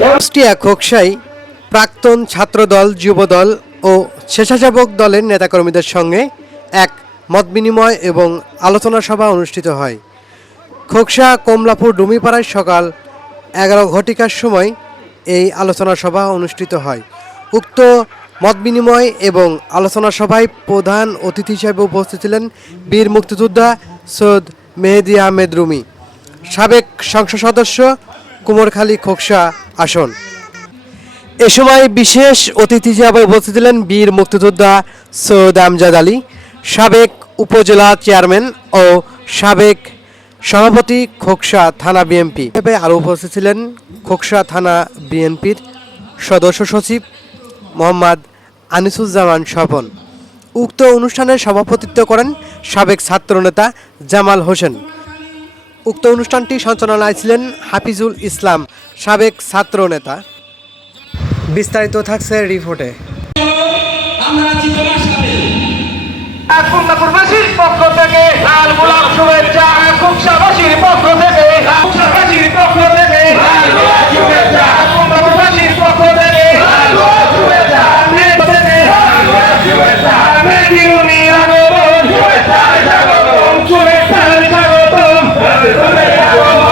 কুষ্টিয়া খোকসাই প্রাক্তন ছাত্রদল, যুবদল ও স্বেচ্ছাসেবক দলের নেতাকর্মীদের সঙ্গে এক মত বিনিময় এবং আলোচনা সভা অনুষ্ঠিত হয়। খোকসা কমলাপুর ডুমিপাড়ায় সকাল এগারো ঘটিকার সময় এই আলোচনা সভা অনুষ্ঠিত হয়। উক্ত মত বিনিময় এবং আলোচনা সভায় প্রধান অতিথি হিসেবে উপস্থিত ছিলেন বীর মুক্তিযোদ্ধা সৈয়দ মেহেদি আহমেদ রুমি। সাবেক সংসদ সদস্য কুমোরখালী খোকসা আসন। এ সময় বিশেষ অতিথি হিসেবে উপস্থিত ছিলেন বীর মুক্তিযোদ্ধা সৈয়দ আমজাদ আলী, সাবেক উপজেলা চেয়ারম্যান ও সাবেক সভাপতি খোকসা থানা বিএনপি। আরও উপস্থিত ছিলেন খোকসা থানা বিএনপির সদস্য সচিব মোহাম্মদ আনিসুজ্জামান স্বপন। উক্ত অনুষ্ঠানে সভাপতিত্ব করেন সাবেক ছাত্রনেতা জামাল হোসেন। উক্ত অনুষ্ঠানটি সঞ্চালনায় ছিলেন হাফিজুল ইসলাম, সাবেক ছাত্র নেতা। বিস্তারিত থাকছে রিপোর্টে। পক্ষ থেকে লাল গোলাপ শুভেচ্ছা পক্ষ থেকে পক্ষ থেকে পক্ষ থেকে Thank you.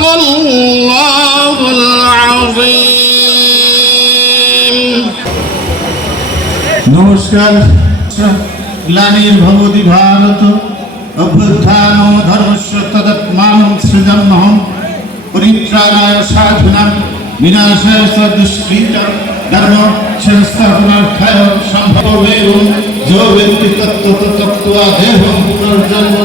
صدق الله العظيم নমস্কার গ্লানির ভবতি ভারত অভ্যুত্থান ধর্মস্য তদত্মাং সৃজন্মহম পরিত্রাণায় সাধুনাং বিনাশায় চ দুষ্কৃতম ধর্ম সংস্থাপনার্থায় সম্ভবেরুম যো ব্যক্তি তত্ত্ব তার দেহম পুনর্জন্ম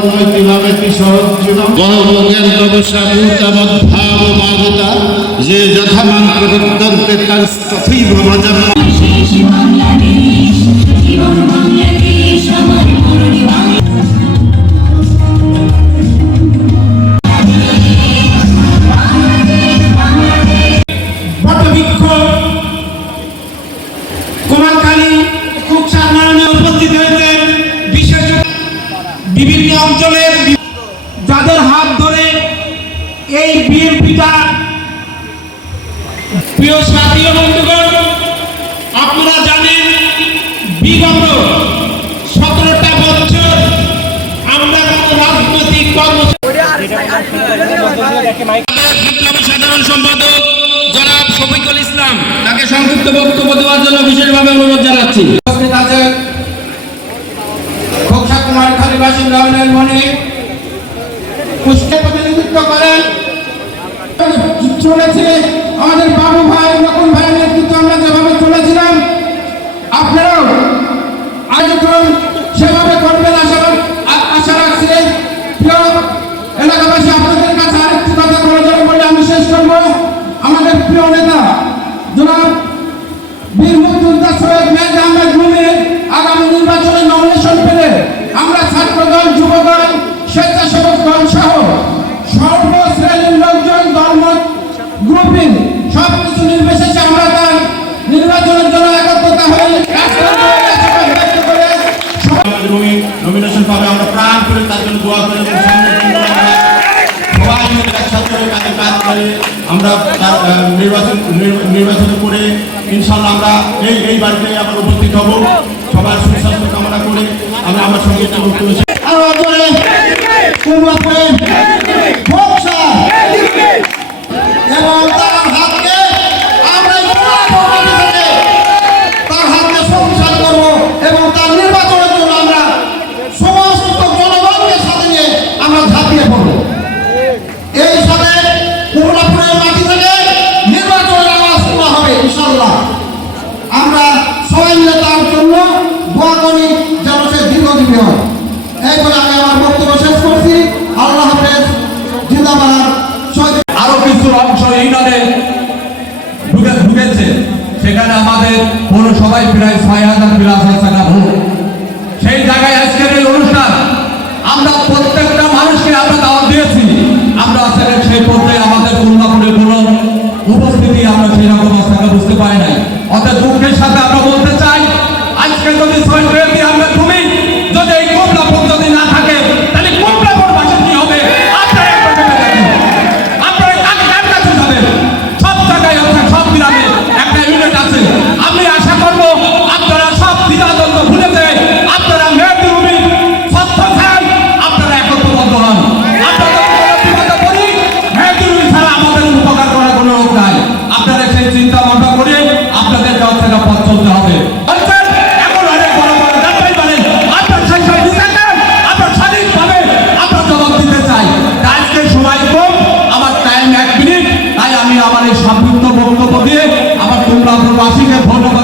কুমারখালী খালিবাসী রমনের মনে। প্রতিনিধিত্ব করেন। চলেছে আমাদের বাবু ভাই নতুন ভাই। দল সহ সর্বশ্রেণীর লোকজন, ধর্ম, গ্রুপিং সব নির্বিশেষে আমরা তার নির্বাচনের জন্য একত্রতা হয়ে আমরা করে। তার করে কাজে কাজ করে আমরা নির্বাচন নির্বাচন করে ইনশাল্লাহ আমরা এই এই বাড়িতে আবার উপস্থিত হব। সবার কামনা করে আমরা আমার সঙ্গে নগরে কুমাপুরে এবং তার পৌরসভায় প্রায় ছয় হাজার প্লাস আছে দেশবাসীকে ধন্যবাদ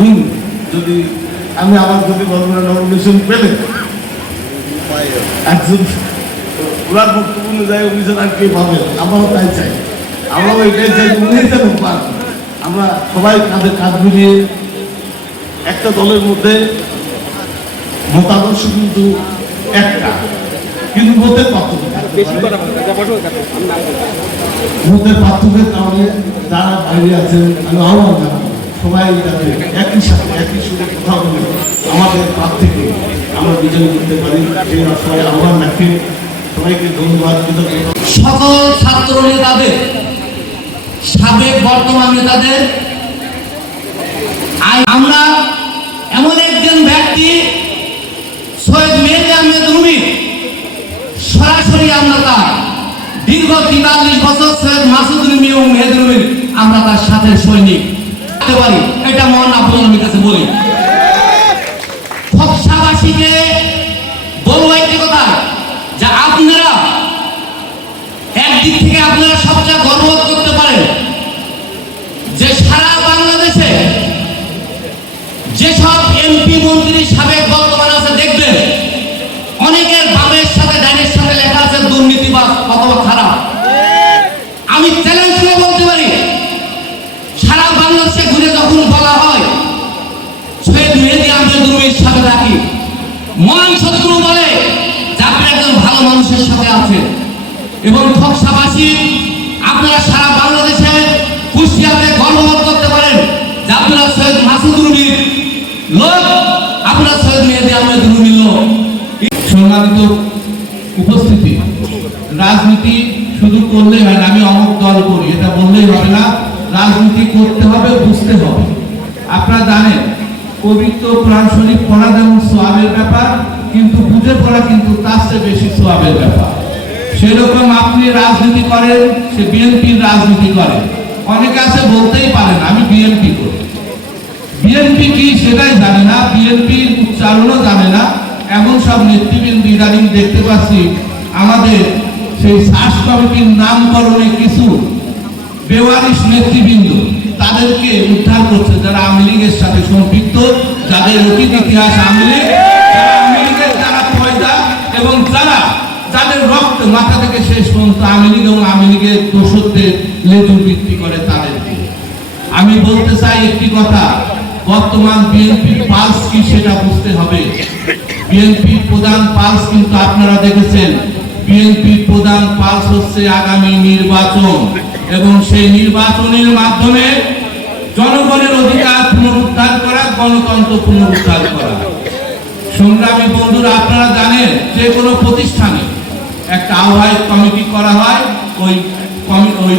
উইং যদি আমি আমার যদি বর্ণনা নমিনেশন পেলেন একজন ওনার বক্তব্য অনুযায়ী অভিযান আর কে পাবে আমরাও তাই চাই। আমরাও এটাই চাই উনি যেন পান। আমরা সবাই কাঁধে কাঁধ মিলিয়ে একটা দলের মধ্যে মতাদর্শ কিন্তু একটা কিন্তু মতের পার্থক্য মতের পার্থক্যের কারণে যারা বাইরে আছেন আমি আহ্বান জানাব। সবাই যাতে একই সাথে, একই সুরে কথা বলে আমাদের পাত থেকে আমরা বিজয় করতে পারি। সেই রাস্তায় আহ্বান রাখে। সবাইকে ধন্যবাদ। সকল ছাত্র নেতাদের সাবেক বর্তমান নেতাদের। আমরা এমন একজন ব্যক্তি, সৈয়দ মেহেদি আহমেদ রুমি। সরাসরি আমরা তার দীর্ঘ তেতাল্লিশ বছর সৈয়দ মাসুদ রুমি এবং মেহেদ আমরা তার সাথে সৈনিক। থাকতে পারি, এটা মন আপনার কাছে বলি। খোকসাবাসীকে বলব একটি কথা, যে আপনারা একদিক থেকে আপনারা সবচেয়ে গর্ব করতে পারেন যে সারা বাংলাদেশে যেসব এমপি মন্ত্রী সাবেক বর্তমান আছে দেখবেন অনেকের বামের সাথে ডাইনের সাথে লেখা আছে দুর্নীতিবাদ অথবা খারাপ আমি চ্যালেঞ্জ করে বলতে পারি সারা বাংলাদেশে ঘুরে যখন বলা হয় সৈয়দ মেহেদি আহমেদ রুমির সাথে রাখি মহান শত্রু বলে যে আপনি একজন ভালো মানুষের সাথে আছেন এবং খোকসাবাসী আপনারা সারা বাংলাদেশে কুষ্টিয়াতে গর্ববোধ করতে পারেন। যে আপনারা সৈয়দ মাসুদ রুমির লোক, আপনারা সৈয়দ মেহেদি আহমেদ রুমির লোক। সম্মানিত উপস্থিতি, রাজনীতি শুধু করলেই হয় না, আমি অমুক দল করি, এটা বললেই হবে না। রাজনীতি করতে হবে, বুঝতে হবে। আপনারা জানেন পবিত্র শরীফ পড়া যেমন সোয়াবের ব্যাপার, কিন্তু বুঝে পড়া কিন্তু তার চেয়ে বেশি সোয়াবের ব্যাপার। সেরকম আপনি রাজনীতি করেন, সে বিএনপির রাজনীতি করে। অনেকে আছে বলতেই পারেন আমি বিএনপি করি। বিএনপি কি সেটাই জানে না, বিএনপির উচ্চারণও জানে না। এমন সব নেতৃবৃন্দ ইদানিং দেখতে পাচ্ছি, আমাদের সেই সার্চ কমিটির নামকরণে কিছু বেওয়ারিশ নেতৃবৃন্দ তাদেরকে উদ্ধার করছে যারা আওয়ামী লীগের সাথে সম্পৃক্ত, যাদের অতীত ইতিহাস আওয়ামী লীগ আওয়ামী লীগের, যারা পয়দা এবং যারা রক্ত মাথা থেকে শেষ পর্যন্ত আওয়ামী লীগ এবং আওয়ামী লীগের দোষকদের লেজুর ভিত্তি করে তাদেরকে। আমি বলতে চাই একটি কথা, বর্তমান পালস কি সেটা বুঝতে হবে। প্রধান পালস কিন্তু আপনারা দেখেছেন বিএনপির প্রধান পালস হচ্ছে আগামী নির্বাচন। এবং সেই নির্বাচনের মাধ্যমে জনগণের অধিকার পুনরুদ্ধার করা, গণতন্ত্র পুনরুদ্ধার করা। সংগ্রামী বন্ধুরা, আপনারা জানেন যে কোনো প্রতিষ্ঠানে একটা আহ্বায়ক কমিটি করা হয়। ওই ওই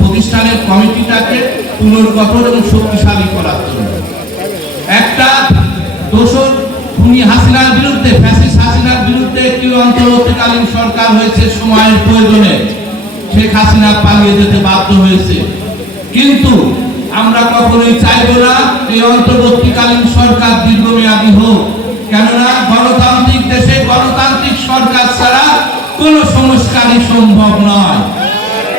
প্রতিষ্ঠানের কমিটিটাকে পুনর্গঠন এবং শক্তিশালী করার জন্য। একটা দোষর খুনি হাসিনার বিরুদ্ধে, ফ্যাসিস্ট হাসিনার বিরুদ্ধে একটি অন্তর্বর্তীকালীন সরকার হয়েছে সময়ের প্রয়োজনে। শেখ হাসিনা পালিয়ে যেতে বাধ্য হয়েছে। কিন্তু আমরা কখনোই চাইব না এই অন্তর্বর্তীকালীন সরকার দীর্ঘমেয়াদী হোক। কেননা গণতান্ত্রিক দেশে গণতান্ত্রিক সরকার ছাড়া কোনো সংস্কারই সম্ভব নয়।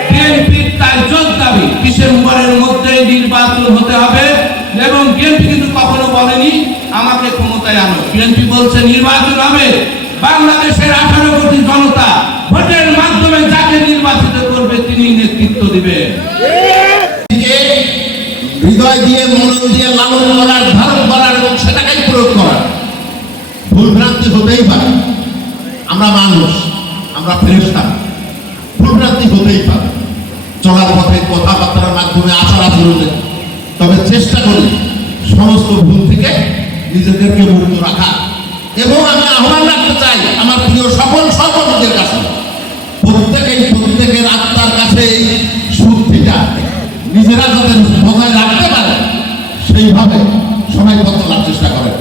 বিএনপির তাই জোর দাবি ডিসেম্বরের মধ্যে নির্বাচন হতে হবে? এবং বিএনপি কিন্তু কখনো বলেনি, আমাকে ক্ষমতায় আনো। বিএনপি বলছে, নির্বাচন হবে। বাংলাদেশের আঠারো কোটি জনতা ভোটের মাধ্যমে যাকে নির্বাচিত করবে তিনি নেতৃত্ব দিবে। হৃদয় দিয়ে দিয়ে লালন করার, ধারণ করার এবং সেটাকেই প্রয়োগ করার। হতেই পারে। আমরা মানুষ, আমরা ফেরেস্তা হতেই পারে। চলার পথে কথাবার্তার মাধ্যমে আচার আচরণে। তবে চেষ্টা করি সমস্ত ভুল থেকে নিজেদেরকে মুক্ত রাখা এবং আমি আহ্বান রাখতে চাই আমার প্রিয় সকল সহকর্মীদের কাছে। প্রত্যেকেই প্রত্যেকের আত্মার কাছে এই শুদ্ধিটা নিজেরা যাতে বজায় রাখতে পারে, সেইভাবে সময় পথ চলার চেষ্টা করেন।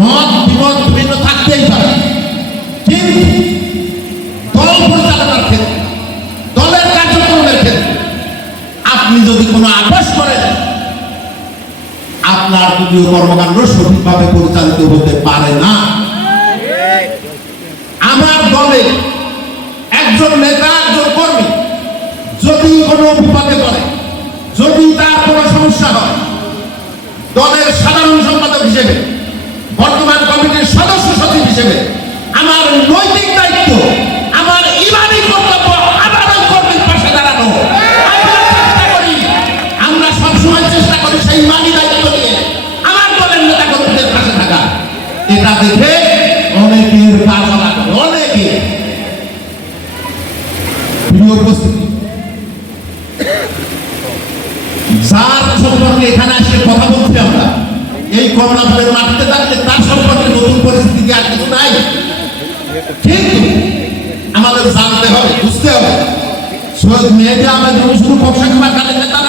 মত বিমত বিভিন্ন থাকতেই পারে। কিন্তু দল পরিচালনার ক্ষেত্রে, দলের কার্যক্রমের ক্ষেত্রে, আপনি যদি কোনো আপোষ করেন প্রিয় কর্মকাণ্ড সঠিকভাবে পরিচালিত হতে পারে না। আমার দলে একজন নেতা, একজন কর্মী, যদি কোনো বিপদে পড়ে, যদি তার কোনো সমস্যা হয়, দলের সাধারণ সম্পাদক হিসেবে, বর্তমান কমিটির সদস্য সচিব হিসেবে, আমার নৈতিক দায়িত্ব, আমার ইমানি কর্তব্য আমার কর্মীর পাশে দাঁড়ানো। আমরা সবসময় চেষ্টা করি সেই ইমানি দায়িত্ব নিয়ে আমার দলের নেতা কর্মীদের পাশে থাকা এটা দেখে অনেকের কাজ লাগে অনেকে। এখানে আসলে কথা এই থাকলে তার সম্পর্কে নতুন পরিস্থিতি আর কিছু নাই? আমাদের জানতে হবে, বুঝতে হবে। সৈয়দ মেহেদি শুধু কিংবা কালের নেতা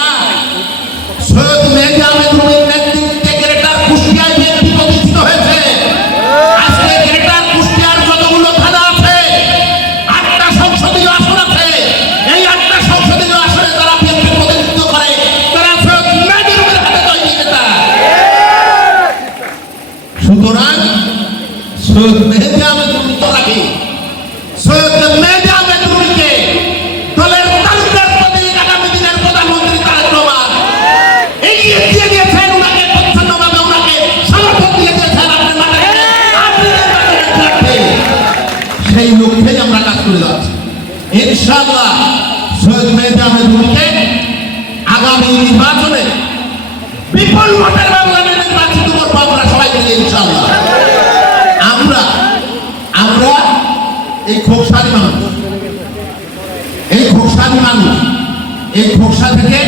এই খোকসা থেকে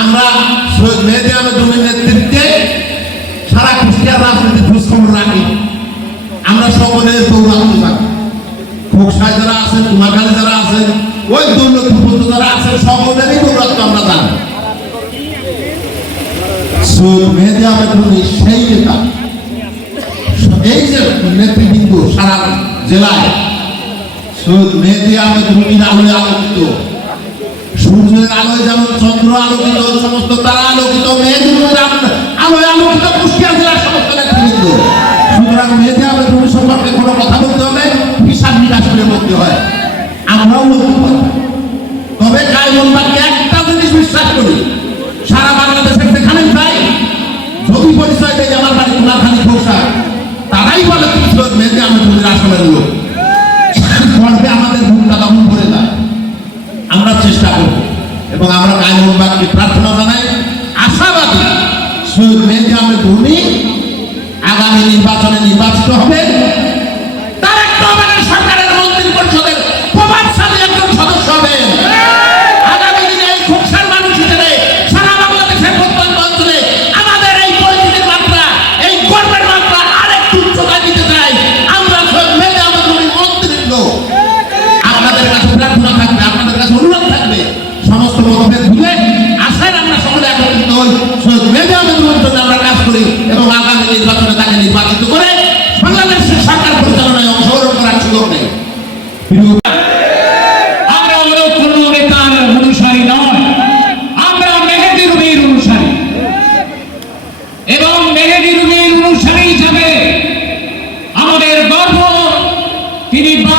আমরা সৈয়দ মেহেদি আহমেদ রুমির নেতৃত্বে সারা কুষ্টিয়ার রাজনীতি খোঁজখবর রাখি। আমরা সকলে দৌড়াতে থাকি খোকসায় যারা আছেন, কুমারখালী যারা আছেন, ওই দৌলতপুর যারা আছেন, সকলেরই দৌড়াত্ম আমরা জানি। সৈয়দ মেহেদি আহমেদ রুমি সেই নেতা, এই যে নেতৃবৃন্দ সারা জেলায় সৈয়দ মেহেদি আহমেদ রুমির আলোয় আলোকিত সূর্যের আলোয় যেমন চন্দ্র আলোকিত, সমস্ত তারা আলোকিত আলো- আলোয় আলোকিত কুষ্টিয়া জেলার সমস্ত সুতরাং সম্পর্কে কোনো কথা বলতে হলে হিসাব নিকাশ বলতে হয়। আমরাও তবে কায়মনবাকে একটা জিনিস বিশ্বাস করি, সারা বাংলাদেশের যেখানে যাই যদি পরিচয় দেয় আমার বাড়ি কুমারখালী খোসা, তারাই বলে তুমি মেহেদি আহমেদ রুমির লোক আমাদের ভূমিকা দখল করে দেয় আমরা চেষ্টা করব এবং আমরা কায়মবাদকে প্রার্থনা জানাই আশাবাদী সৈয়দ মেহদি আহমেদ ভূমি আগামী নির্বাচনে নির্বাচিত হবে।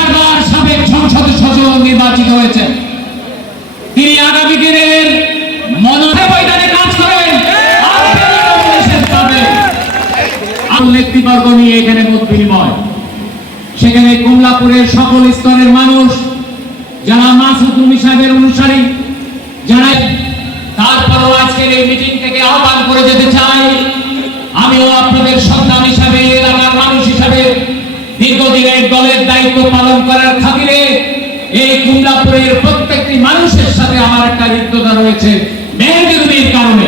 তিনি বারবার সাবেক সংসদ সদস্য নির্বাচিত হয়েছেন তিনি আগামী দিনের মনোরে ময়দানে কাজ করেন। নেতৃবর্গ নিয়ে এখানে মত বিনিময়। সেখানে কমলাপুরের সকল স্তরের মানুষ, যারা মাসুদ সাহেবের অনুসারী, যারা তারপরও আজকের এই মিটিং থেকে আহ্বান করে যেতে চাই আমিও আপনাদের সন্তান হিসাবে, এলাকার মানুষ হিসাবে দীর্ঘদিনের দলের দায়িত্ব পালন করার খাতিরে এই কুমলাপুরের প্রত্যেকটি মানুষের সাথে আমার একটা হৃদ্যতা রয়েছে মেহেদুরমির কারণে।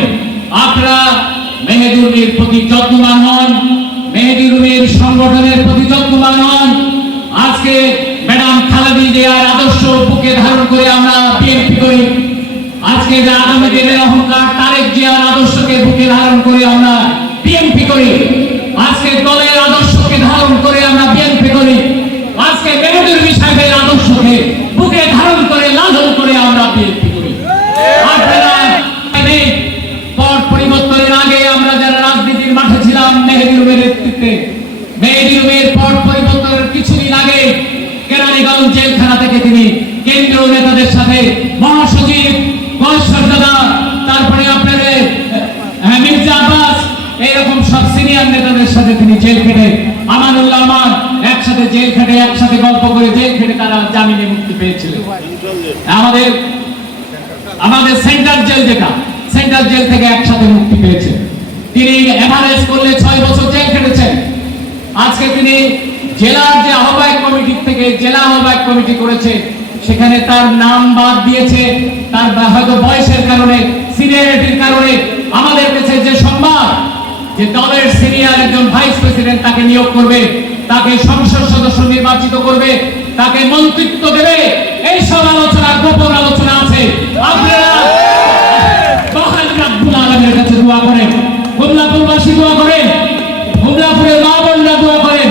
আপনারা মেহেদুরমির প্রতি যত্নবান হন মেহেদুরমির সংগঠনের প্রতি যত্নবান হন। আজকে ম্যাডাম খালেদি জিয়ার আদর্শ বুকে ধারণ করে আমরা বিএনপি করি। আজকে যে আগামী দিনের অহংকার তারেক জিয়ার আদর্শকে বুকে ধারণ করে আমরা বিএনপি করি। আজকে দলের আদর্শকে ধারণ করে আমরা আজকে মেহেদুর সাহেবের আদর্শকে বুকে ধারণ করে, লালন করে আমরা বিএনপি করি। পরিবর্তনের আগে আমরা যারা রাজনীতির মাঠে ছিলাম নেতৃত্বে পরিবর্তনের কিছুদিন আগে কেরানীগঞ্জ জেলখানা থেকে তিনি কেন্দ্রীয় নেতাদের সাথে মহাসচিব কৌশল তারপরে আপনাদের মির্জা আব্বাস, এইরকম সব সিনিয়র নেতাদের সাথে তিনি জেল খেটে একসাথে জেল খেটে একসাথে গল্প করে জেল খেটে তারা জামিনে মুক্তি পেয়েছিলেন আমাদের আমাদের সেন্ট্রাল জেল যেটা, সেন্ট্রাল জেল থেকে একসাথে মুক্তি পেয়েছে। তিনি এভারেজ করলে ছয় বছর জেল খেটেছেন। আজকে তিনি জেলার যে আহ্বায়ক কমিটি থেকে জেলা আহ্বায়ক কমিটি করেছে, সেখানে তার নাম বাদ দিয়েছে। তার হয়তো বয়সের কারণে, সিনিয়রিটির কারণে আমাদের কাছে যে সম্মান যে দলের সিনিয়র একজন ভাইস প্রেসিডেন্ট তাকে নিয়োগ করবে তাকে সংসদ সদস্য নির্বাচিত করবে, তাকে মন্ত্রিত্ব দেবে। এই সব আলোচনা, গোপন আলোচনা আছে। আপনারা মহান করেন করেন করেন।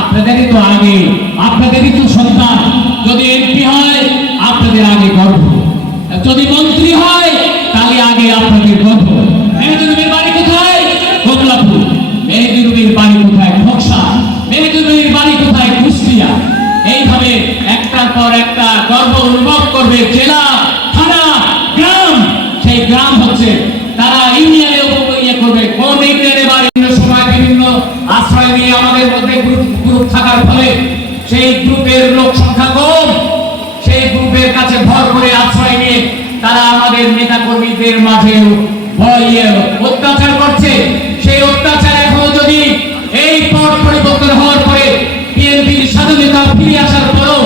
আপনাদেরই তো আগে, আপনাদেরই তো সন্তান। যদি এমপি হয়, আপনাদের আগে গর্ব। যদি মন্ত্রী গ্রুপের লোক সংখ্যা কম, সেই গ্রুপের কাছে ভর করে আশ্রয় নিয়ে তারা আমাদের নেতা কর্মীদের মাঝে অত্যাচার করছে। সেই অত্যাচার এখনও যদি এই পথ পরিবর্তন হওয়ার পরে বিএনপির স্বাধীনতা ফিরে আসার পরেও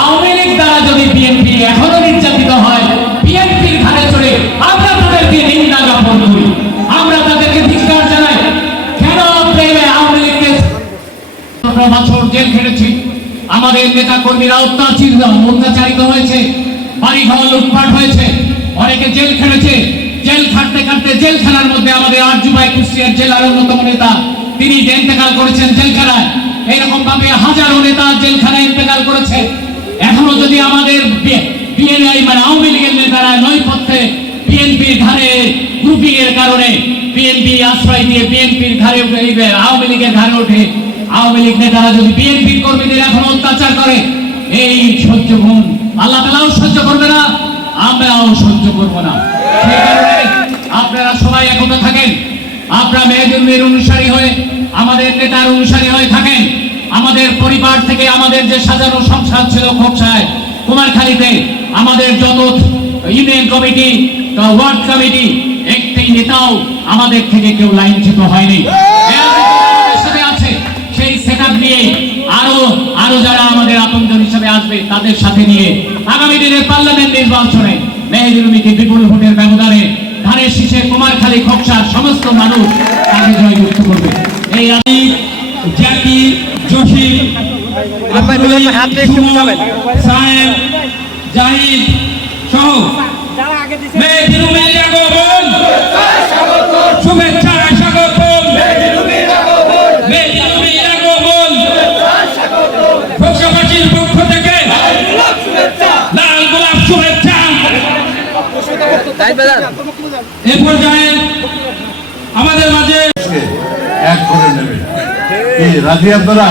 আওয়ামী লীগ দ্বারা যদি বিএনপি এখনও নির্যাতিত হয়, বিএনপির ঘাড়ে চড়ে আমরা তাদেরকে নিন্দা জ্ঞাপন করি। আমরা তাদেরকে ধিক্কার জানাই, কেন আপনারা আওয়ামী লীগকে বছর জেল খেটেছি? আমাদের নেতা কর্মীরা অত্যাচারিত অত্যাচারিত হয়েছে। বাড়িঘর লুটপাট হয়েছে। অনেকে জেল খেটেছে। জেল খাটতে খাটতে জেল খেলার মধ্যে আমাদের আরজুবাই কুষ্টিয়ার জেলার অন্যতম নেতা, তিনি ইন্তেকাল করেছেন জেলখানায় এরকম ভাবে হাজারো নেতা জেলখানায় ইন্তেকাল করেছে। এখনও যদি আমাদের বিএনআই মানে আওয়ামী লীগের নেতারা নৈপথ্যে বিএনপির ঘাড়ে গ্রুপিং এর কারণে বিএনপি আশ্রয় দিয়ে বিএনপির এই আওয়ামী লীগের ঘাড়ে ওঠে আওয়ামী লীগ নেতারা যদি বিএনপির কর্মীদের এখন অত্যাচার করে, এই সহ্য গুণ আল্লাহ তালাও সহ্য করবে না, আমরাও সহ্য করব না। সেই কারণে আপনারা সবাই একতা থাকেন। আপনারা মেহেদুল্লের অনুসারী হয়ে, আমাদের নেতার অনুসারী হয়ে থাকেন। আমাদের পরিবার থেকে আমাদের যে সাজানো সংসার ছিল খোকসায় কুমারখালীতে, আমাদের যত ইউনিয়ন কমিটি ওয়ার্ড কমিটি, একটি নেতাও আমাদের থেকে কেউ লাইনচ্যুত হয়নি। সেটআপ নিয়ে আরও আরও যারা আমাদের আপনজন হিসেবে আসবে তাদের সাথে নিয়ে আগামী দিনের পার্লামেন্ট নির্বাচনে মেহেদুল মিকে বিপুল ভোটের ব্যবধানে ধানের শীষে কুমারখালী খোকসার সমস্ত মানুষ তাকে জয়যুক্ত করবে। এই আমি জাতি জসিম সাহেব জাহিদ সহ মেহেদুল মির আমাদের মাঝে এক করে নেবে। রাজি আপনারা?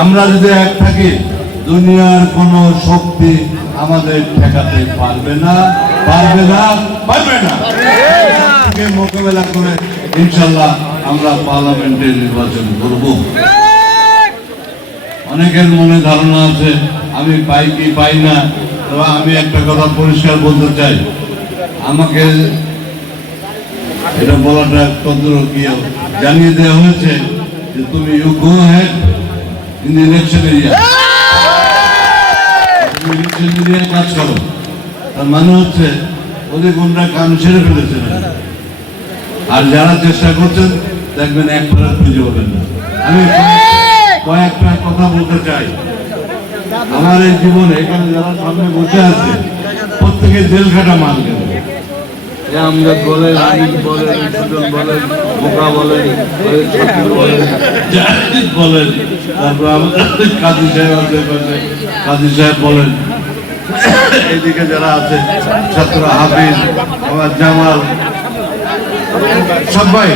আমরা যদি এক থাকি, দুনিয়ার কোন শক্তি আমাদের ঠেকাতে পারবে না পারবে না পারবে না। মোকাবেলা করে ইনশাআল্লাহ আমরা পার্লামেন্টের নির্বাচন করব। অনেকের মনে ধারণা আছে, আমি পাই কি পাই না তবে আমি একটা কথা পরিষ্কার বলতে চাই। আমাকে এটা বলাটা কদ্র কি জানিয়ে দেওয়া হয়েছে যে তুমি you go head in election area তুমি কাজ করো। তার মানে হচ্ছে, ওদের কোনটা কান ছেড়ে ফেলেছে আর যারা চেষ্টা করছেন, দেখবেন এক ফেরার খুঁজে পাবেন না। আমি কয়েকটা কথা বলতে চাই। আমার এই জীবনে এখানে যারা সামনে বসে আছে প্রত্যেকে জেল খাটা মাল গেল আমজাদ বলেন আমিন বলেন সুজন বলেন বোকা বলেন বলেন। বলেন তারপর আমাদের কাজী সাহেব আছে পাশে, কাজী সাহেব বলেন এইদিকে যারা আছে ছাত্র হাফিজ আমার জামাল সবাই।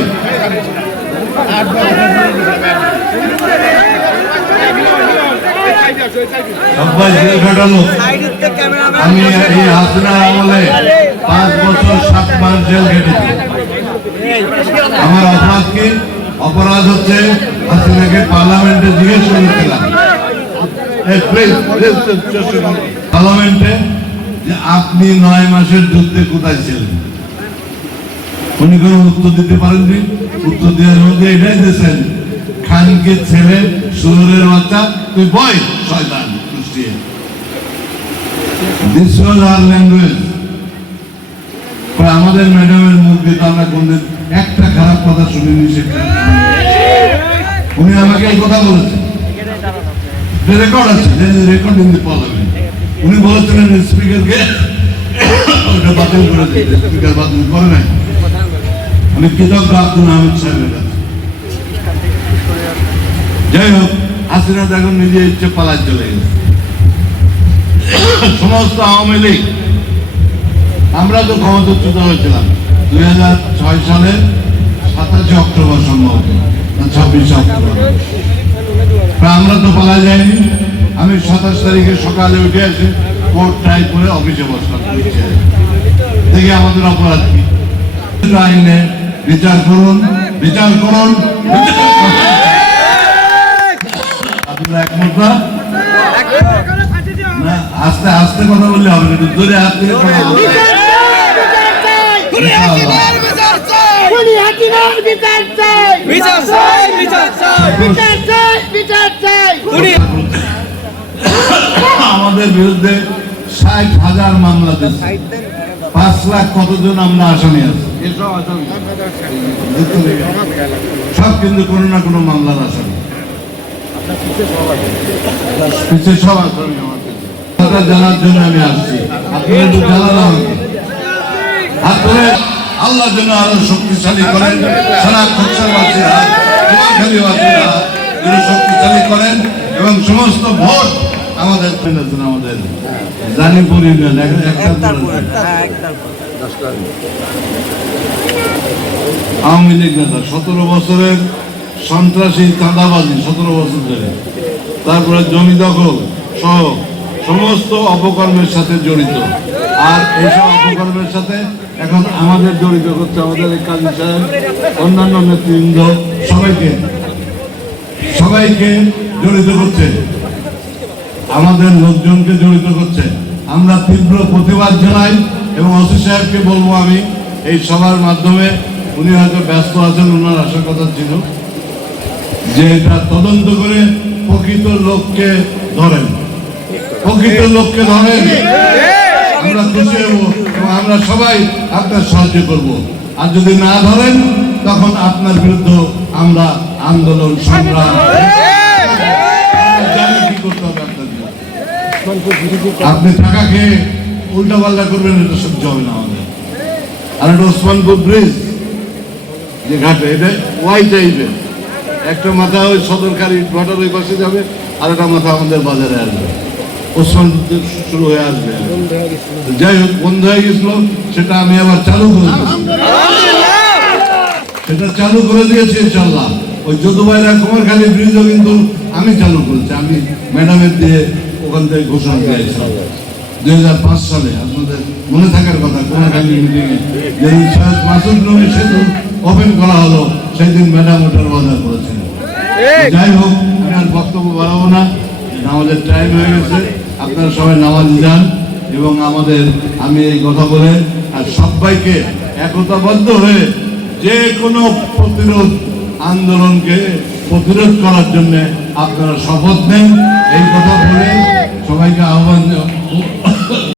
আমি এই হাসিনার আমলে পাঁচ বছর সাত মাস জেল কেটেছি আমার অপরাধ কি অপরাধ হচ্ছে হাসিনাকে পার্লামেন্টে জিজ্ঞেস করেছিলাম. পার্লামেন্টে যে আপনি নয় মাসের যুদ্ধে কোথায় ছিলেন? উনি কোনো উত্তর দিতে পারেননি? উত্তর দেওয়ার মধ্যে এটাই দিয়েছেন। খানকে ছেলে সুরের বাচ্চা, তুই বয়, শয়তান আমাদের ম্যাডামের মুখে তো আমরা কোনদিন একটা খারাপ কথা শুনিনি সেখানে উনি আমাকে এই কথা বলেছেন। উনি বলেছিলেন স্পিকারকে ওটা বাতিল করে দিতে। স্পিকার বাতিল করে নাই। আমি কৃতজ্ঞ আব্দুল আহমেদ সাহেবের কাছে। যাই হোক হাসিনা এখন নিজে ইচ্ছে পালায় চলে গেছে। সমস্ত আওয়ামী লীগ, আমরা তো ক্ষমতাচ্যুত হয়েছিলাম। দুই হাজার ছয় সালের সাতাশে অক্টোবর সম্ভবত ছাব্বিশে অক্টোবর। আমরা তো পালা যাইনি। আমি সাতাশ তারিখে সকালে উঠে আসি কোর্ট টাই করে অফিসে বসলাম। দেখি আমাদের অপরাধ কি। আইনে বিচার করুন বিচার করুন বিচার করুন। আপনারা একমত না না আস্তে আস্তে কথা বললে হবে বলতে হবে। ইনশাআল্লাহ। আমাদের বিরুদ্ধে ষাট হাজার মামলা দিচ্ছে পাঁচ লাখ কতজন আমরা আসামি আছি? সব কিন্তু কোনো না কোনো মামলার আসামি আসামি আমার কথা জানার জন্য আমি আসছি। আপনারা একটু জানান আমাকে আল্লাহ যেন আরও শক্তিশালী করেন। সারা বাসীরা শক্তিশালী করেন এবং সমস্ত ভোট আমাদের জন্য আমাদের জানি পরিবেন আওয়ামী লীগ নেতা সতেরো বছরের সন্ত্রাসী চাঁদাবাজি সতেরো বছর ধরে। তারপরে জমি দখল সহ সমস্ত অপকর্মের সাথে জড়িত। আর এইসব অপকর্মের সাথে এখন আমাদের জড়িত করছে আমাদের এই কাজী সাহেব, অন্যান্য নেতৃবৃন্দ, সবাইকে। সবাইকে জড়িত করছে। আমাদের লোকজনকে জড়িত করছে। আমরা তীব্র প্রতিবাদ জানাই এবং ওসি সাহেবকে বলব আমি, এই সভার মাধ্যমে উনি হয়তো ব্যস্ত আছেন, ওনার আসার কথা ছিল। যে এটা তদন্ত করে প্রকৃত লোককে ধরেন। প্রকৃত লোককে ধরেন। আমরা খুশি হব এবং আমরা সবাই আপনার সাহায্য করব। আর যদি না ধরেন, তখন আপনার বিরুদ্ধে আমরা আন্দোলন, সংগ্রাম আপনি টাকা খেয়ে উল্টা পাল্টা করবেন, এটা সহ্য হবে না আমাদের। আর এটা ওসমানপুর ব্রিজ, যে ঘাটে, এটা ওয়াই টাইপের একটা মাথা ওই সদরকারি ঘাটার ওই পাশে যাবে, আর একটা মাথা আমাদের বাজারে আসবে। শুরু হয়ে আসবে। যাই হোক, বন্ধ হয়ে গেছিল, সেটা আমি আবার চালু করে সেটা চালু করে দিয়েছি ইনশাল্লাহ ওই যদুবাইরা কুমারখালী ব্রিজও কিন্তু আমি চালু করেছি। আমি ম্যাডামের দিয়ে ওখান থেকে ঘোষণা দিয়েছিলাম দুই হাজার পাঁচ সালে, আপনাদের মনে থাকার কথা, কুমারখালী মিটিংয়ে সৈয়দ মাসুদ নবী সেতু ওপেন করা হলো সেই দিন ম্যাডাম ওটার বাজার করেছিলেন যাই হোক আমি আর বক্তব্য বাড়াবো না। আমাদের টাইম হয়ে গেছে। আপনারা সবাই নামাজ যান এবং আমাদের আমি এই কথা বলে আর সবাইকে একতাবদ্ধ হয়ে যে কোনো প্রতিরোধ আন্দোলনকে প্রতিরোধ করার জন্য আপনারা শপথ নেন। এই কথা বলে সবাইকে আহ্বান